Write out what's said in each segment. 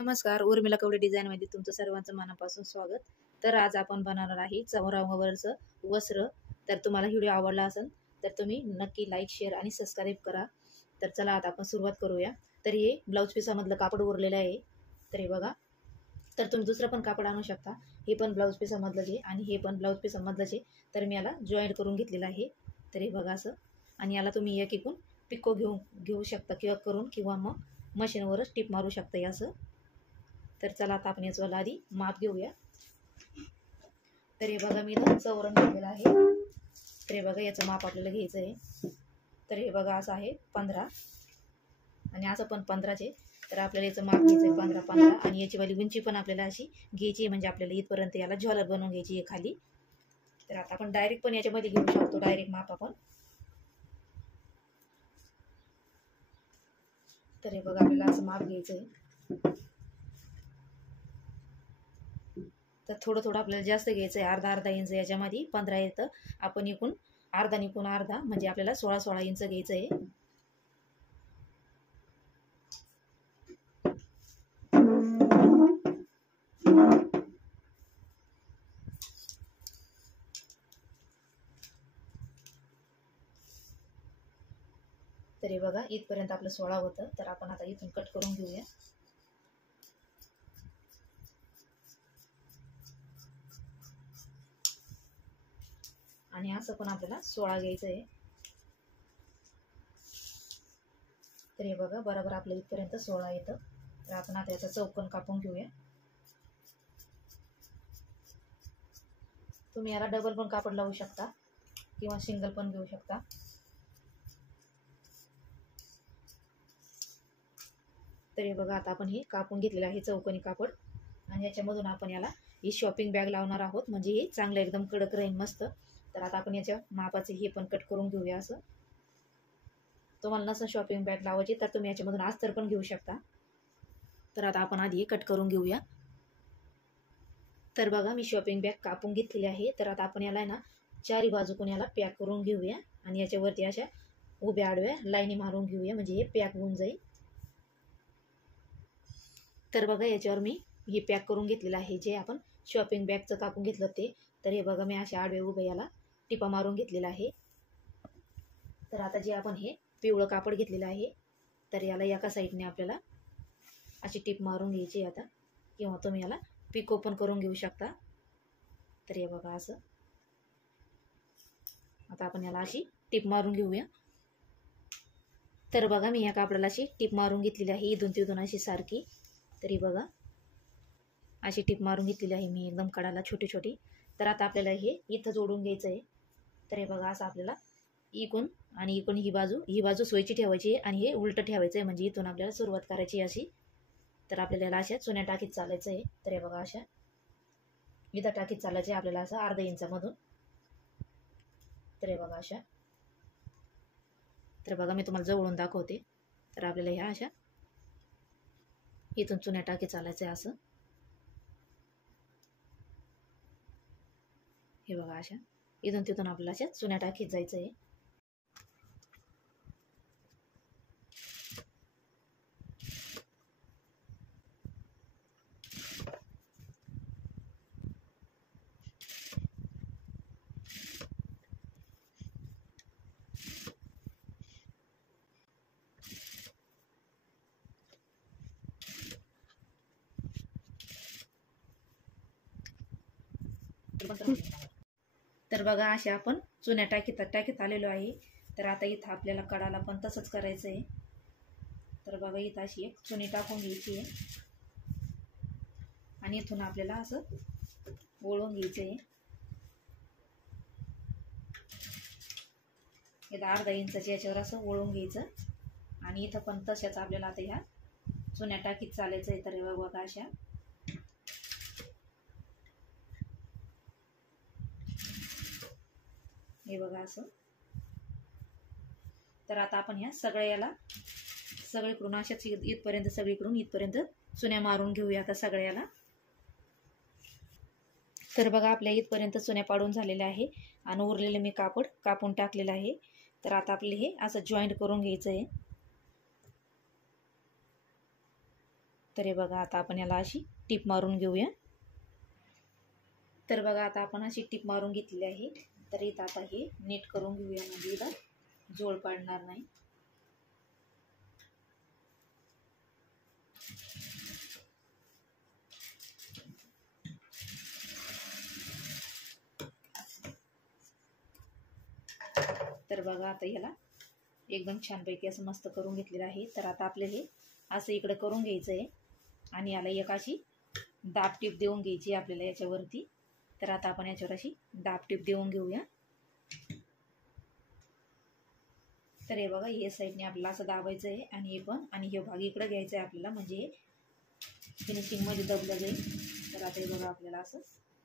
नमस्कार, उर्मिला कवडे डिझाईनमध्ये तुमचं सर्वांचं मनापासून स्वागत. तर आज आपण बनवणार आहे चौरंगावरचं वस्त्र. तर तुम्हाला व्हिडिओ आवडला असेल तर तुम्ही नक्की लाईक, शेअर आणि सबस्क्राईब करा. तर चला आता आपण सुरुवात करूया. तर हे ब्लाऊज पिसामधलं कापड उरलेलं आहे. तर हे बघा. तर तुम्ही दुसरं पण कापड आणू शकता. हे पण ब्लाऊज पिसामधलंच आहे आणि हे पण ब्लाऊज पिसामधलंच आहे. तर मी याला जॉईंट करून घेतलेलं आहे. तर हे बघा असं. आणि याला तुम्ही एक एकूण पिको घेऊ शकता किंवा मग मशीनवरच टिप मारू शकता. हे असं. तर चला आता आपण याचं आधी माप घेऊया. तर हे बघा मी इथं चौरंग घेतलेलं आहे. तर हे बघा याचं माप आपल्याला घ्यायचं आहे. तर हे बघा असं आहे 15 आणि असं पण 15चे. तर आपल्याला याचं माप घ्यायचं आहे 15 आणि याची वाली उंची पण आपल्याला अशी घ्यायची आहे, म्हणजे आपल्याला इथपर्यंत याला झॉलर बनवून घ्यायची आहे खाली. तर आता आपण डायरेक्ट पण याच्यामध्ये घेऊ शकतो, डायरेक्ट माप आपण. तर हे बघा आपल्याला असं माप घ्यायचं आहे. तर थोडं थोडं आपल्याला जास्त घ्यायचं आहे, अर्धा इंच. याच्यामध्ये 15 येतं, आपण इकून अर्धा म्हणजे आपल्याला 16 इंच घ्यायचं आहे. तर हे बघा इथपर्यंत आपलं 16 होतं. तर आपण आता इथून कट करून घेऊया. आणि असं पण आपल्याला 16 घ्यायचं आहे. तर हे बघा बरोबर आपल्या इथपर्यंत 16 येतं. तर आपण आता याचा चौकोन कापून घेऊया. तुम्ही याला डबल पण कापड लावू शकता किंवा सिंगल पण घेऊ शकता. तर हे बघा आता आपण हे कापून घेतलेलं आहे चौकोनी कापड आणि याच्यामधून आपण याला ही शॉपिंग बॅग लावणार आहोत, म्हणजे हे चांगलं एकदम कडक राहील मस्त. तर आता आपण याच्या मापाचे हे पण कट करून घेऊया. असं तुम्हाला नसं शॉपिंग बॅग लावायची तर तुम्ही याच्यामधून अस्तर पण घेऊ शकता. तर आता आपण आधी कट करून घेऊया. तर बघा मी शॉपिंग बॅग कापून घेतलेली आहे. तर आता आपण याला ना चारी बाजूकडून याला पॅक करून घेऊया आणि याच्यावरती अशा उभ्या आडव्या लाईनी मारून घेऊया, म्हणजे हे पॅक होऊन जाईल. तर बघा याच्यावर मी हे पॅक करून घेतलेलं आहे, जे आपण शॉपिंग बॅगचं कापून घेतलं ते. तर हे बघा मी अशा आडव्या उभ्या याला टिपा मारून घेतलेला आहे. तर आता जे आपण हे पिवळं कापड घेतलेलं आहे, तर याला एका साईडने आपल्याला अशी टिप मारून घ्यायची आता, किंवा तुम्ही याला पिको पण करून घेऊ शकता. तर हे बघा असं. आता आपण याला अशी टिप मारून घेऊया. तर बघा मी या कापडाला अशी टिप मारून घेतलेली आहे, इथून तिथून अशी सारखी. तरी बघा अशी टिप मारून घेतलेली आहे मी एकदम कडाला छोटी छोटी. तर आता आपल्याला हे इथं जोडून घ्यायचं आहे. तर हे बघा असं आपल्याला इकून आणि इकून ही बाजू सोयीची ठेवायची आहे आणि हे उलटं ठेवायचं आहे, म्हणजे इथून आपल्याला सुरुवात करायची अशी. तर आपल्याला याला अशा चुन्या टाकीत चालायचं आहे. तर हे बघा अशा इथं टाकीत चालायचं आहे आपल्याला असं अर्ध्या इंचामधून. तर हे बघा अशा. तर बघा मी तुम्हाला जवळून दाखवते. तर आपल्याला ह्या अशा इथून चुन्या टाकीत चालायचं आहे असं. हे बघा अशा इथून तिथून आपल्याला अशा चुन्या टाकीत जायचं आहे. तर बघा अशा आपण चुन्या टाकीत आलेलो आहे. तर आता इथं आपल्याला कडाला पण तसंच करायचं आहे. तर बघा इथं अशी एक चुनी टाकून घ्यायची आहे आणि इथून आपल्याला असं वळून घ्यायचं आहे. इथं अर्धा इंचाच्या याच्यावर असं वळून घ्यायचं आणि इथं पण तशाच आपल्याला आता ह्या चुन्या टाकीत चालायचं आहे. तर बघा अशा. हे बघा असं. तर आता आपण ह्या सगळ्याला सगळीकडून अशाच इथपर्यंत चुन्या मारून घेऊया आता सगळ्याला. तर बघा आपल्या इथपर्यंत चुन्या पाडून झालेल्या आहे आणि उरलेले मी कापड कापून टाकलेलं आहे. तर आता आपले हे असं जॉईंट करून घ्यायचं आहे. तर हे बघा आता आपण याला अशी टीप मारून घेऊया. तर बघा आता आपण अशी टीप मारून घेतलेली आहे. तर इथं आता हे नीट करून घेऊया, म्हणजे इथं जोड पाडणार नाही. तर बघा आता ह्याला एकदम छानपैकी असं मस्त करून घेतलेलं आहे. तर आता आपल्याला हे असं इकडं करून घ्यायचं आहे आणि याला एक अशी दाब टीप देऊन घ्यायची आपल्याला याच्यावरती. तर आता आपण याच्यावर अशी दाब टीप देऊन घेऊया. तर हे बघा हे साईडने आपल्याला असं दाबायचं आहे आणि हे पण, आणि हे भाग इकडं घ्यायचं आहे आपल्याला, म्हणजे फिनिशिंगमध्ये दबलं जाईल. तर आता हे बघा आपल्याला असं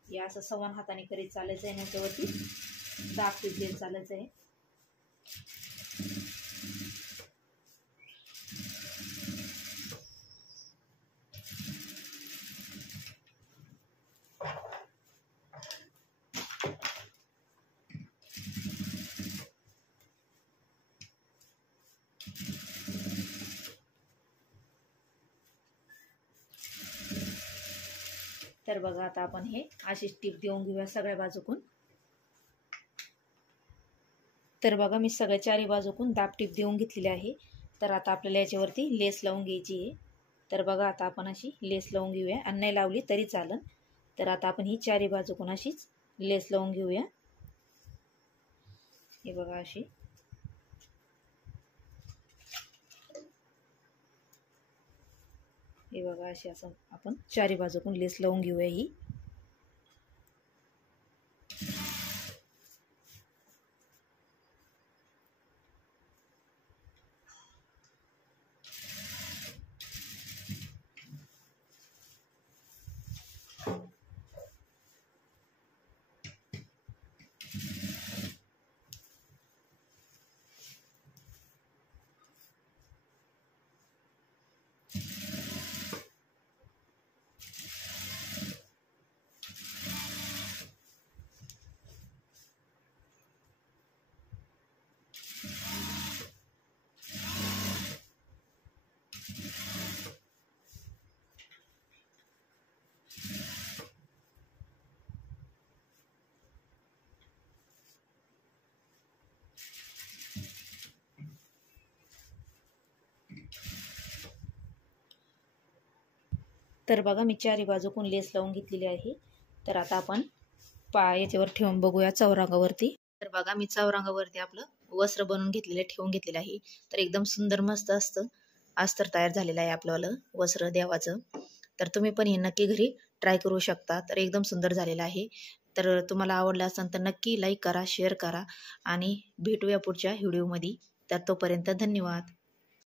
हे असं समान हाताने करीत चालायचं आहे, याच्यावरती दाब टीप देत चालायचं आहे. तर बघा आता आपण हे अशीच टीप देऊन घेऊया सगळ्या बाजूकून. तर बघा मी सगळ्या चारी बाजूकून दाब टीप देऊन घेतलेली आहे. तर आता आपल्याला याच्यावरती लेस लावून घ्यायची आहे. तर बघा आता आपण अशी लेस लावून घेऊया, आणि नाही लावली तरी चालेल. तर आता आपण ही चारी बाजूकून अशीच लेस लावून घेऊया. हे बघा अशी. हे बघा अशी असं आपण चारी बाजूकून लेस लावून घेऊया ही. तर बघा मी चारी बाजूकून लेस लावून घेतलेली आहे. तर आता आपण याच्यावर ठेवून बघूया चौरंगावरती. तर बघा मी चौरंगावरती आपलं वस्त्र बनवून ठेवून घेतलेलं आहे. तर एकदम सुंदर मस्त अस्तर तयार झालेलं आहे आपलं वस्त्र देवाचं. तर तुम्ही पण हे नक्की घरी ट्राय करू शकता. तर एकदम सुंदर झालेलं आहे. तर तुम्हाला आवडलं असेल तर नक्की लाईक करा, शेअर करा, आणि भेटूया पुढच्या व्हिडिओमध्ये. तर तोपर्यंत धन्यवाद.